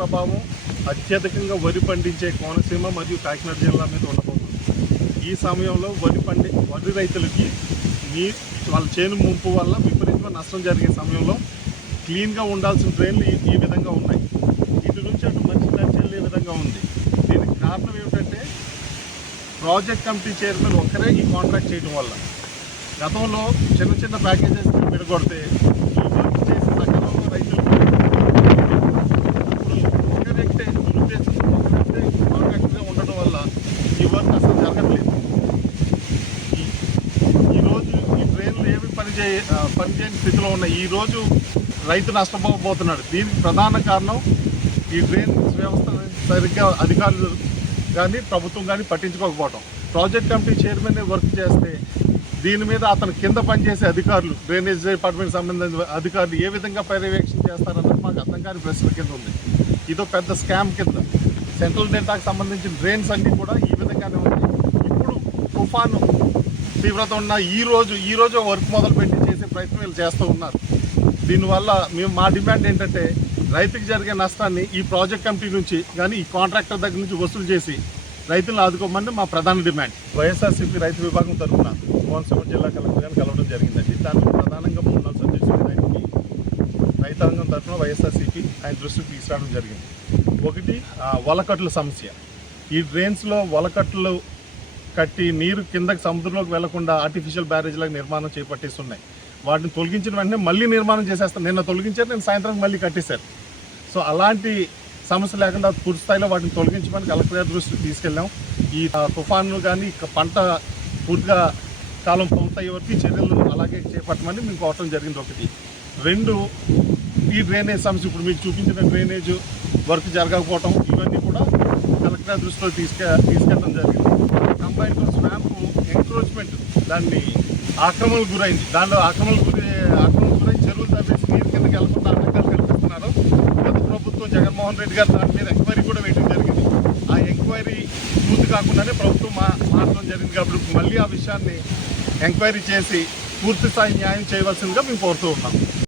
ప్రభావం అత్యధికంగా వరి పండించే కోనసీమ మరియు కాకినాడ జిల్లా మీద ఉండబోతుంది. ఈ సమయంలో వరి పండి వరి రైతులకి నీ వాళ్ళ చేను ముంపు వల్ల విపరీతమైన నష్టం జరిగే సమయంలో క్లీన్గా ఉండాల్సిన డ్రైన్లు ఈ- ఈ విధంగా ఉన్నాయి. ఇటు నుంచి అటు మంచి నడిచి వెళ్ళే విధంగా ఉంది. దీనికి కారణం ఏమిటంటే ప్రాజెక్ట్ కమిటీ చైర్మన్ ఒక్కరే ఈ కాంట్రాక్ట్ చేయడం వల్ల. గతంలో చిన్న చిన్న ప్యాకేజెస్ విడగొడితే ఈ వర్క్ చేసిన సకాలంలో రైతులు ఇప్పుడు ఒక వ్యక్తే దురుద్దేశంతో ఒక వ్యక్తే కాంట్రాక్ట్గా ఉండడం వల్ల ఈ వర్క్ అసలు జరగట్లేదు ఈ- ఈ రోజు ఈ ట్రైన్లు ఏమి చేయ స్థితిలో ఉన్న ఈ రోజు రైతు నష్టపోబోతున్నాడు. దీనికి ప్రధాన కారణం ఈ ట్రైన్ వ్యవస్థ సరిగ్గా అధికారులు కానీ ప్రభుత్వం కానీ పట్టించుకోకపోవటం. ప్రాజెక్ట్ కమిటీ చైర్మన్ వర్క్ చేస్తే దీని మీద అతను కింద పనిచేసే అధికారులు డ్రైనేజ్ డిపార్ట్మెంట్ సంబంధించిన అధికారులు ఏ విధంగా పర్యవేక్షణ చేస్తారన్నది మాకు అర్థం కాని ప్రశ్న కింద ఉంది. ఇదో పెద్ద స్కామ్ కింద. సెంట్రల్ డెల్టాకు సంబంధించిన డ్రైన్స్ అన్నీ కూడా ఈ విధంగానే ఉన్నాయి. ఇప్పుడు తుఫాను తీవ్రత ఉన్న ఈ రోజు ఈ రోజు వర్క్ మొదలుపెట్టి చేసే ప్రయత్నం వీళ్ళు చేస్తూ ఉన్నారు. దీనివల్ల మేము మా డిమాండ్ ఏంటంటే రైతుకి జరిగే నష్టాన్ని ఈ ప్రాజెక్ట్ కమిటీ నుంచి కానీ ఈ కాంట్రాక్టర్ దగ్గర నుంచి వసూలు చేసి రైతులను ఆదుకోమని మా ప్రధాన డిమాండ్. వైఎస్ఆర్సీపీ రైతు విభాగం తరఫున కోనసీమ జిల్లా కలెక్టర్ గారిని కలవడం జరిగిందండి. దానికి ప్రధానంగా మూడు నాలుగు సబ్జెక్ట్స్ రైతాంగం తరఫున వైఎస్ఆర్సీపీ ఆయన దృష్టికి తీసుకురావడం జరిగింది. ఒకటి వలకట్ల సమస్య. ఈ డ్రైన్స్లో వలకట్లు కట్టి నీరు కిందకి సముద్రంలోకి వెళ్ళకుండా ఆర్టిఫిషియల్ బ్యారేజ్లకు నిర్మాణం చేపట్టేస్తున్నాయి. వాటిని తొలగించిన వెంటనే మళ్ళీ నిర్మాణం చేసేస్తాను నిన్న తొలగించారు నేను సాయంత్రం మళ్ళీ కట్టేశారు. సో అలాంటి సమస్య లేకుండా పూర్తి స్థాయిలో వాటిని తొలగించమని కలెక్టర్ గారి దృష్టికి తీసుకెళ్ళాం. ఈ తుఫాను కానీ పంట పూర్తిగా కాలం పూర్తయ్యే వరకు చర్యలు అలాగే చేపట్టమని మేము కోరటం జరిగింది ఒకటి. రెండు ఈ డ్రైనేజ్ సమస్య ఇప్పుడు మీకు చూపించిన డ్రైనేజ్ వర్క్ జరగకపోవటం ఇవన్నీ కూడా కలెక్టర్ దృష్టిలో తీసుకె తీసుకెళ్ళడం జరిగింది. కంబైన్ స్వాంపు ఎంక్రోచ్మెంట్ దాన్ని ఆక్రమణకు గురైంది. దానిలో ఆక్రమణకు గురి ఆక్రమణకు గురై చెరువులు తప్పేసి నీరు కిందకి వెళ్ళకుండా అడ్డంకాలు కల్పిస్తున్నారు. గత ప్రభుత్వం జగన్మోహన్ రెడ్డి గారు దాని మీద ఎంక్వైరీ కూడా వేయడం జరిగింది. ఆ ఎంక్వైరీ పూర్తి కాకుండానే ప్రభుత్వం మా మార్చడం జరిగింది కాబట్టి మళ్ళీ ఆ విషయాన్ని ఎంక్వైరీ చేసి పూర్తి స్థాయి న్యాయం చేయవలసిందిగా మేము కోరుతూ ఉన్నాం.